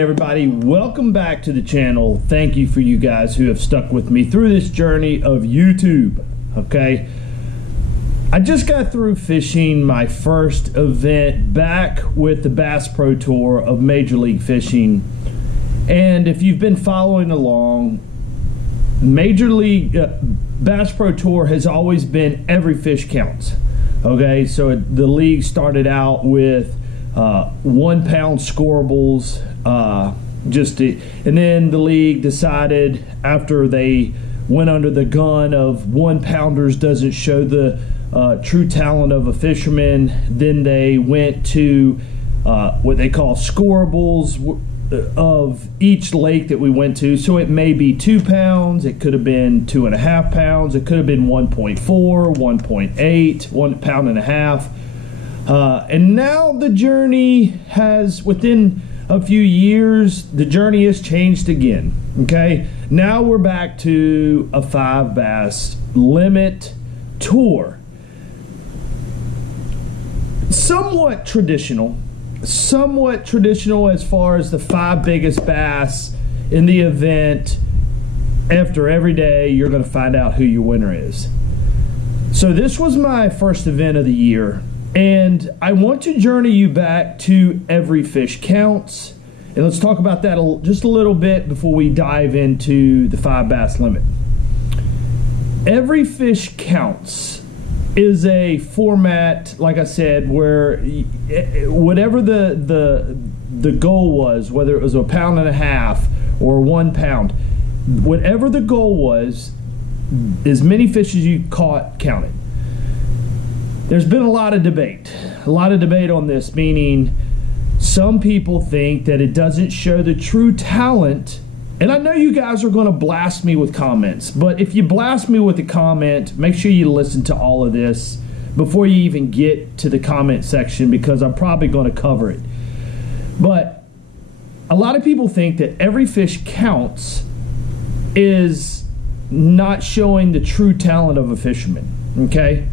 everybody, welcome back to the channel. Thank you for you guys who have stuck with me through this journey of YouTube. Okay, I just got through fishing my first event back with the Bass Pro Tour of Major League Fishing, and if you've been following along, Major League Bass Pro Tour has always been every fish counts. Okay, so the league started out with 1 pound scorables, and then the league decided, after they went under the gun of 1 pounders doesn't show the true talent of a fisherman, then they went to what they call scorables of each lake that we went to. So it may be 2 pounds, it could have been 2.5 pounds, it could have been 1.4, 1.8, 1 pound and a half. And now the journey has, within a few years, the journey has changed again. Okay, now we're back to a 5 bass limit tour. Somewhat traditional as far as the 5 biggest bass in the event. After every day, you're going to find out who your winner is. So this was my first event of the year, and I want to journey you back to Every Fish Counts, and let's talk about that just a little bit before we dive into the 5 bass limit. Every Fish Counts is a format, like I said, where whatever the goal was, whether it was 1.5 pounds or 1 pound, whatever the goal was, as many fish as you caught counted. There's been a lot of debate on this, meaning some people think that it doesn't show the true talent. And I know you guys are going to blast me with comments, but if you blast me with a comment, make sure you listen to all of this before you even get to the comment section, because I'm probably going to cover it. But a lot of people think that Every Fish Counts is not showing the true talent of a fisherman. Okay,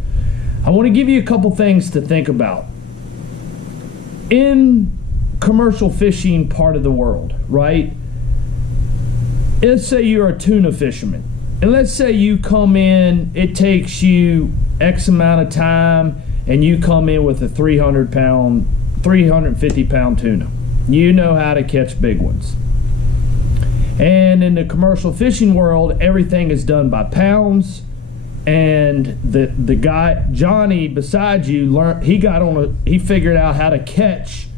I want to give you a couple things to think about. In commercial fishing part of the world, right? Let's say you're a tuna fisherman, and let's say you come in, it takes you X amount of time, and you come in with a 350 pound tuna. You know how to catch big ones. And in the commercial fishing world, everything is done by pounds, and the guy, Johnny, beside you, he figured out how to catch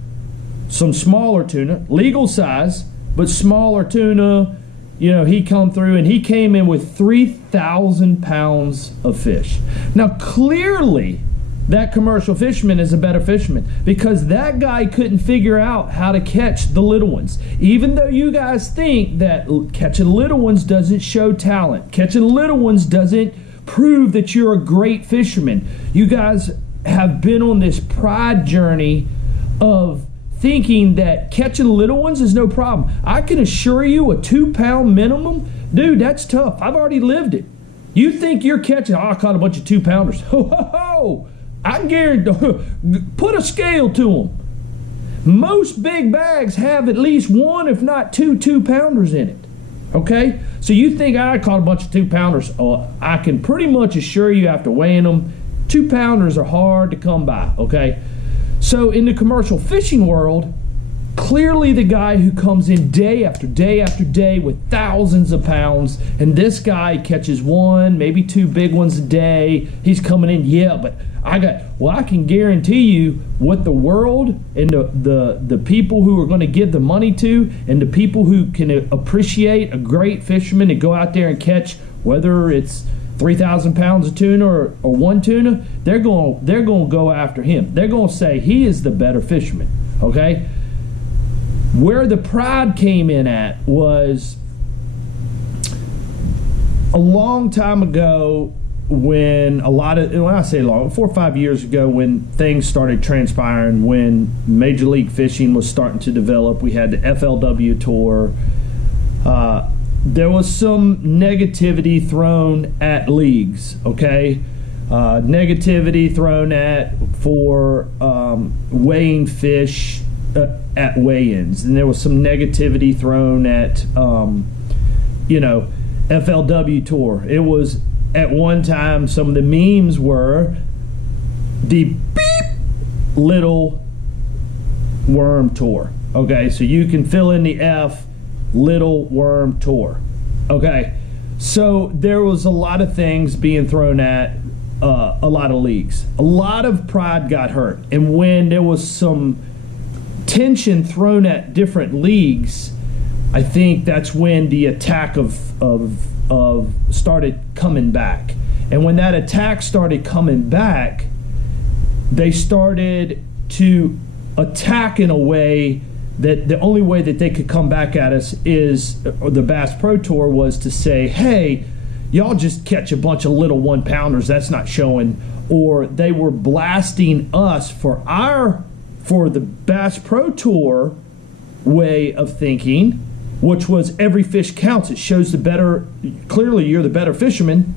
some smaller tuna, legal size, but smaller tuna. You know, he come through and he came in with 3,000 pounds of fish. Now, clearly, that commercial fisherman is a better fisherman, because that guy couldn't figure out how to catch the little ones. Even though you guys think that catching little ones doesn't show talent, catching little ones doesn't prove that you're a great fisherman, you guys have been on this pride journey of thinking that catching little ones is no problem. I can assure you, a 2 pound minimum, dude, that's tough. I've already lived it. You think you're catching, I caught a bunch of 2 pounders. Ho, ho, ho. I guarantee, put a scale to them. Most big bags have at least 1, if not 2 2-pounders in it. Okay? So you think I caught a bunch of 2-pounders. I can pretty much assure you, after weighing them, 2-pounders are hard to come by. Okay? So in the commercial fishing world, clearly the guy who comes in day after day after day with thousands of pounds, and this guy catches 1, maybe 2 big ones a day, he's coming in, yeah, but I can guarantee you what the world and the people who are going to give the money to, and the people who can appreciate a great fisherman and go out there and catch, whether it's 3,000 pounds of tuna or 1 tuna, they're going to go after him. They're going to say he is the better fisherman. Okay? Where the pride came in at was a long time ago, when I say long, 4 or 5 years ago, when things started transpiring, when Major League Fishing was starting to develop. We had the FLW Tour. There was some negativity thrown at leagues, okay? Negativity thrown for weighing fish at weigh-ins, and there was some negativity thrown at FLW Tour. It was at one time, some of the memes were the beep little worm tour. Okay, so you can fill in the F, little worm tour. Okay, so there was a lot of things being thrown at a lot of leagues. A lot of pride got hurt, and when there was some tension thrown at different leagues, I think that's when the attack of started coming back. And when that attack started coming back, they started to attack in a way that the only way that they could come back at us is, or the Bass Pro Tour was to say, hey, y'all just catch a bunch of little 1-pounders, that's not showing. Or they were blasting us for the Bass Pro Tour way of thinking, which was every fish counts. It shows clearly you're the better fisherman.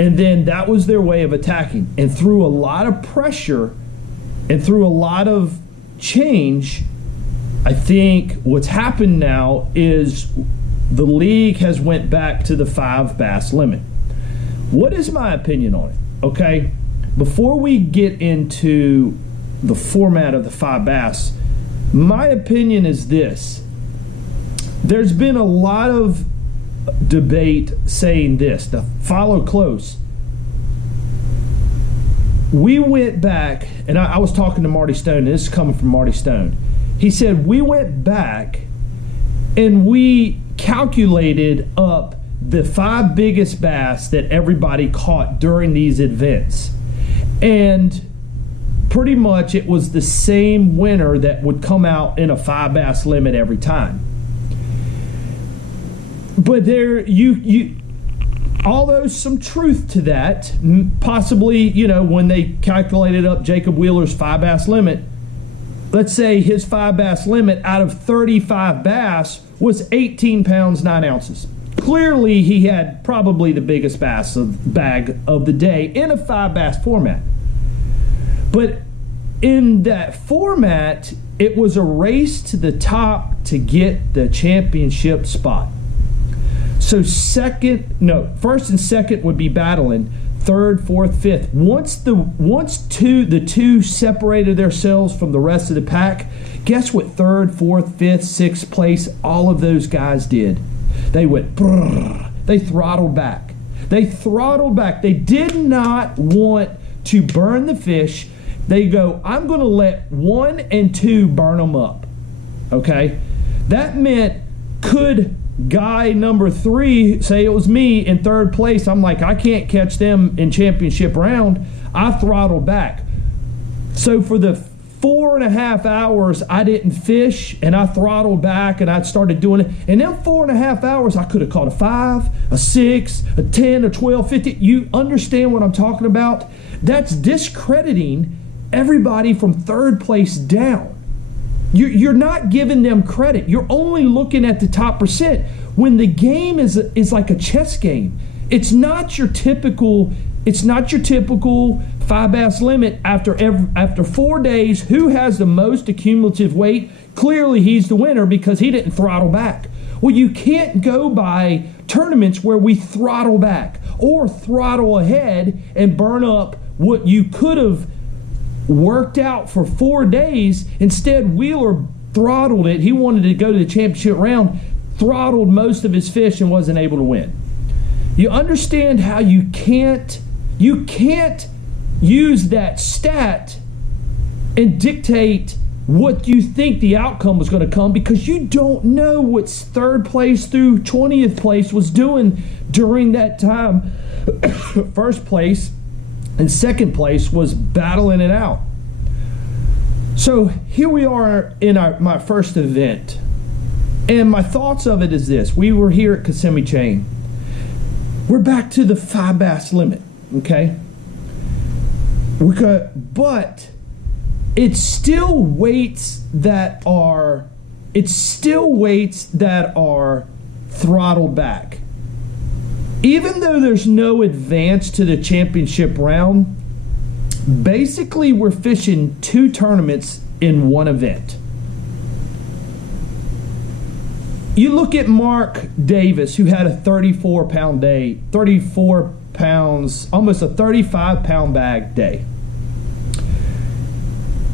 And then that was their way of attacking. And through a lot of pressure and through a lot of change, I think what's happened now is the league has went back to the 5 bass limit. What is my opinion on it? Okay, before we get into the format of the 5 bass, my opinion is this. There's been a lot of debate saying this, to follow close. We went back, and I was talking to Marty Stone, and this is coming from Marty Stone. He said, we went back and we calculated up the 5 biggest bass that everybody caught during these events. And pretty much it was the same winner that would come out in a 5 bass limit every time. But although some truth to that, possibly, when they calculated up Jacob Wheeler's 5 bass limit, let's say his 5 bass limit out of 35 bass was 18 pounds 9 ounces. Clearly he had probably the biggest bass bag of the day in a 5 bass format. But in that format, it was a race to the top to get the championship spot. So first and second would be battling, third, fourth, fifth. Once the two separated themselves from the rest of the pack, guess what third, fourth, fifth, sixth place, all of those guys did? They went brrr. They throttled back. They did not want to burn the fish. They go, I'm going to let 1 and 2 burn them up. Okay? That meant, could guy number 3, say it was me in third place, I'm like, I can't catch them in championship round. I throttled back. So for the 4.5 hours I didn't fish, and I throttled back, and I started doing it. And then 4.5 hours I could have caught a 5, a 6, a 10, a 12, 50. You understand what I'm talking about? That's discrediting everybody from third place down. You're not giving them credit. You're only looking at the top percent. When the game is like a chess game, it's not your typical 5 bass limit after 4 days. Who has the most accumulative weight? Clearly he's the winner because he didn't throttle back. Well, you can't go by tournaments where we throttle back or throttle ahead and burn up what you could have worked out for 4 days. Instead, Wheeler throttled it. He wanted to go to the championship round, throttled most of his fish, and wasn't able to win. You understand how you can't use that stat and dictate what you think the outcome was going to come, because you don't know what third place through 20th place was doing during that time. First place and second place was battling it out. So here we are in my first event, and my thoughts of it is this. We were here at Kissimmee Chain. We're back to the 5 bass limit, okay? But it's still weights that are throttled back. Even though there's no advance to the championship round, basically we're fishing 2 tournaments in one event. You look at Mark Davis, who had a 34-pound day, 34 pounds, almost a 35-pound bag day.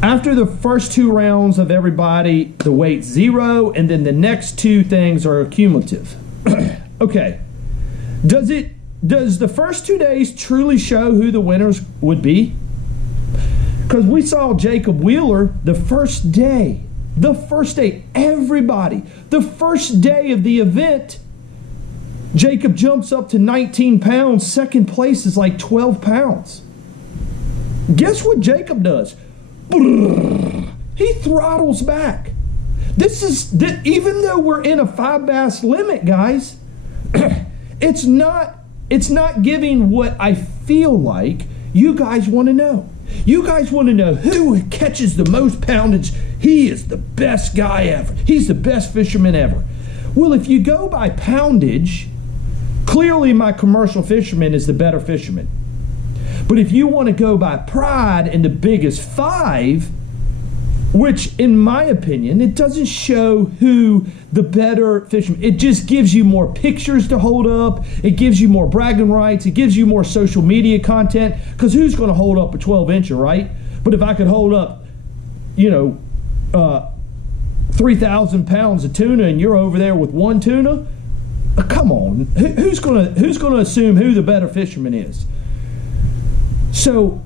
After the first 2 rounds of everybody, the weight's 0, and then the next 2 things are cumulative. Okay. Does the first 2 days truly show who the winners would be? Because we saw Jacob Wheeler the first day, everybody, the first day of the event, Jacob jumps up to 19 pounds. Second place is like 12 pounds. Guess what Jacob does? He throttles back. Even though we're in a 5 bass limit, guys, it's not giving what I feel like you guys want to know. You guys want to know who catches the most poundage. He is the best guy ever. He's the best fisherman ever. Well, if you go by poundage, clearly my commercial fisherman is the better fisherman. But if you want to go by pride and the biggest 5, which in my opinion, it doesn't show who the better fisherman. It just gives you more pictures to hold up. It gives you more bragging rights. It gives you more social media content. Because who's going to hold up a 12-incher, right? But if I could hold up, 3,000 pounds of tuna and you're over there with 1 tuna, come on. Who's going to assume who the better fisherman is? So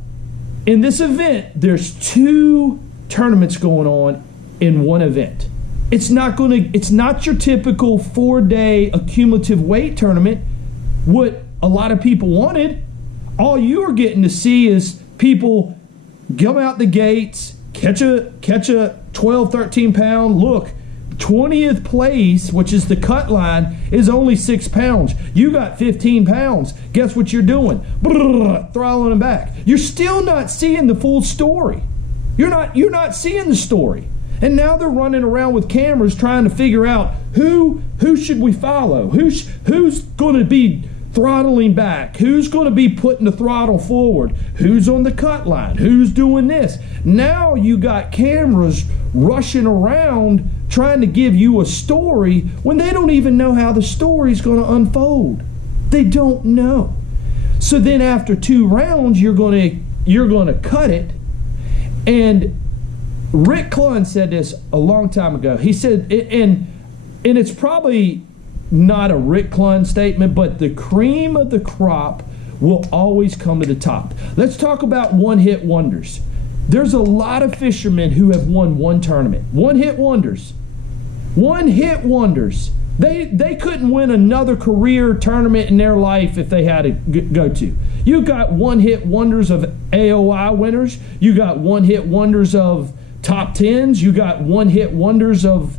in this event, there's 2 tournaments going on in one event. It's not your typical 4-day accumulative weight tournament, what a lot of people wanted. All you are getting to see is people come out the gates, catch a 12, 13 pound. Look, 20th place, which is the cut line, is only 6 pounds. You got 15 pounds. Guess what you're doing? Throttling them back. You're still not seeing the full story. You're not seeing the story. And now they're running around with cameras trying to figure out who should we follow? Who's going to be throttling back? Who's going to be putting the throttle forward? Who's on the cut line? Who's doing this? Now you got cameras rushing around trying to give you a story when they don't even know how the story's going to unfold. They don't know. So then after 2 rounds, you're going to cut it. And Rick Clunn said this a long time ago. He said, and it's probably not a Rick Clunn statement, but the cream of the crop will always come to the top. Let's talk about one-hit wonders. There's a lot of fishermen who have won 1 tournament. One-hit wonders. One-hit wonders. They couldn't win another career tournament in their life if they had to go to. You got one-hit wonders of AOI winners. You got one-hit wonders of top 10s. You got one-hit wonders of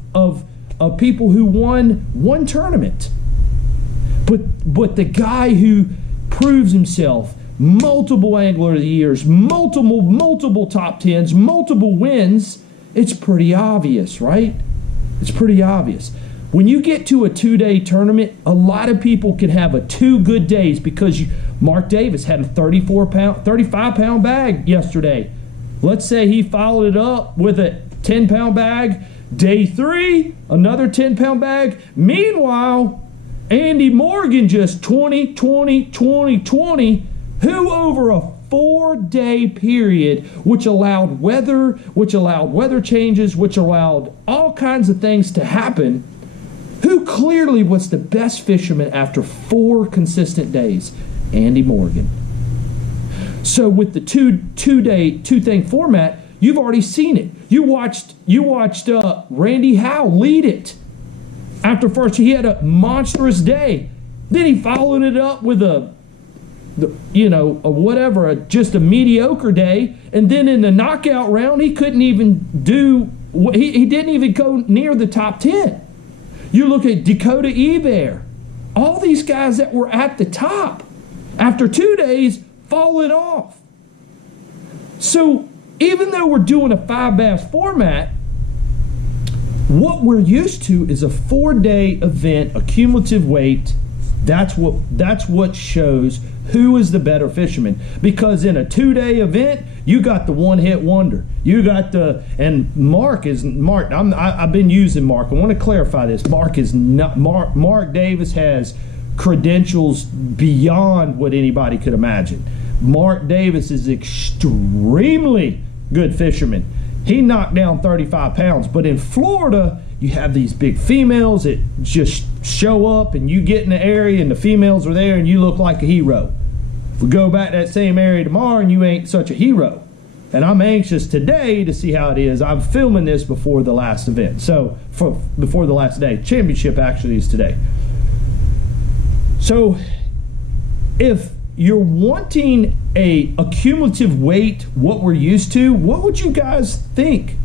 people who won 1 tournament. But the guy who proves himself, multiple Angler of the Years, multiple top 10s, multiple wins, it's pretty obvious, right? It's pretty obvious. When you get to a 2-day tournament, a lot of people can have 2 good days because Mark Davis had a 35-pound bag yesterday. Let's say he followed it up with a 10-pound bag. Day 3, another 10-pound bag. Meanwhile, Andy Morgan just 20, who over a 4-day period, which allowed weather changes, which allowed all kinds of things to happen, who clearly was the best fisherman after 4 consistent days? Andy Morgan. So with the two-thing format, you've already seen it. You watched Randy Howe lead it. After first, he had a monstrous day. Then he followed it up with just a mediocre day. And then in the knockout round, he couldn't even he didn't even go near the top 10. You look at Dakota Ebert. All these guys that were at the top, after 2 days, falling off. So even though we're doing a 5 bass format, what we're used to is a 4-day event, a cumulative weight. That's what shows who is the better fisherman. Because in a 2-day event, you got the one-hit wonder. You got the, and Mark, I've been using Mark. I want to clarify this. Mark is not, Mark Davis has credentials beyond what anybody could imagine. Mark Davis is extremely good fisherman. He knocked down 35 pounds, but in Florida, you have these big females that just show up, and you get in the area and the females are there and you look like a hero. We go back to that same area tomorrow and you ain't such a hero. And I'm anxious today to see how it is. I'm filming this before the last event. So before the last day. Championship actually is today. So if you're wanting a cumulative weight, what we're used to, what would you guys think?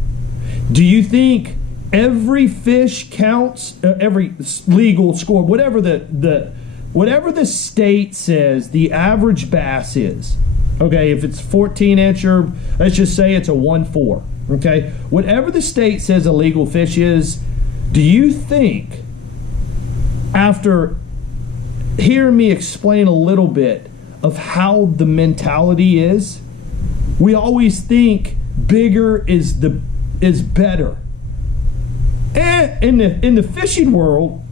Do you think every fish counts, every legal score, whatever the state says the average bass is? Okay, if it's 14-incher, let's just say it's a 1.4. Okay, whatever the state says a legal fish is, do you think, after hearing me explain a little bit of how the mentality is, we always think bigger is better. And in the fishing world,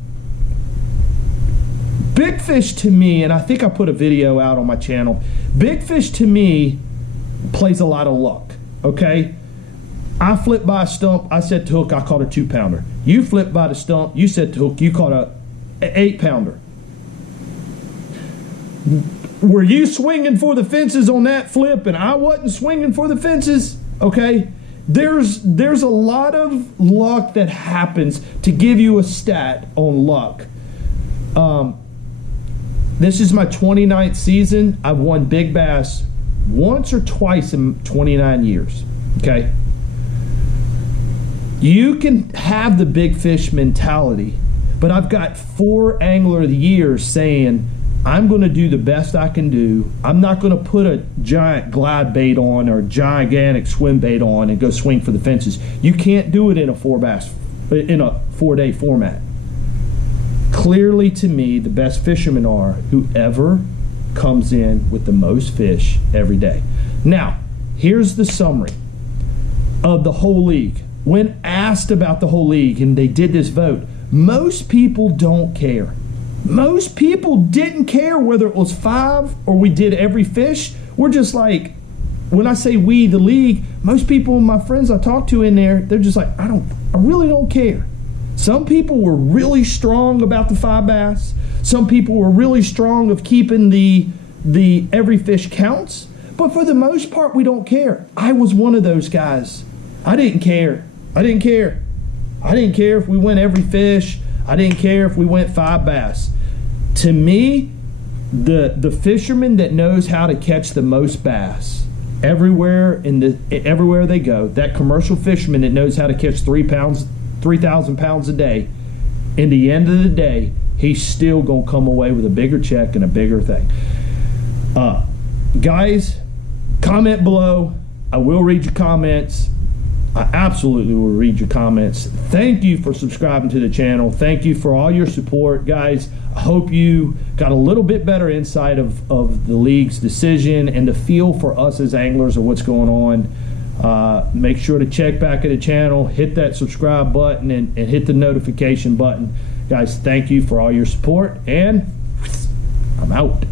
big fish to me, and I think I put a video out on my channel, big fish to me plays a lot of luck, okay? I flipped by a stump, I set to hook, I caught a 2-pounder. You flipped by the stump, you set to hook, you caught a 8-pounder. Were you swinging for the fences on that flip and I wasn't swinging for the fences? Okay, there's a lot of luck that happens. To give you a stat on luck, this is my 29th season. I've won big bass once or twice in 29 years. Okay, you can have the big fish mentality, but I've got 4 Angler of the Year saying, I'm going to do the best I can do. I'm not going to put a giant glide bait on or gigantic swim bait on and go swing for the fences. You can't do it in a 4-day format. Clearly, to me, the best fishermen are whoever comes in with the most fish every day. Now, here's the summary of the whole league. When asked about the whole league and they did this vote, most people don't care. Most people didn't care whether it was 5 or we did every fish. We're just like, when I say we, the league, most people, my friends I talk to in there, they're just like, I really don't care. Some people were really strong about the 5 bass. Some people were really strong of keeping the every fish counts. But for the most part, we don't care. I was one of those guys. I didn't care. I didn't care. I didn't care if we went every fish. I didn't care if we went 5 bass. To me, the fisherman that knows how to catch the most bass everywhere they go, that commercial fisherman that knows how to catch 3,000 pounds a day, in the end of the day, he's still gonna come away with a bigger check and a bigger thing. Guys, comment below. I will read your comments. I absolutely will read your comments. Thank you for subscribing to the channel. Thank you for all your support, guys. I hope you got a little bit better insight of the league's decision and the feel for us as anglers of what's going on. Make sure to check back at the channel, hit that subscribe button, and hit the notification button. Guys, thank you for all your support, and I'm out.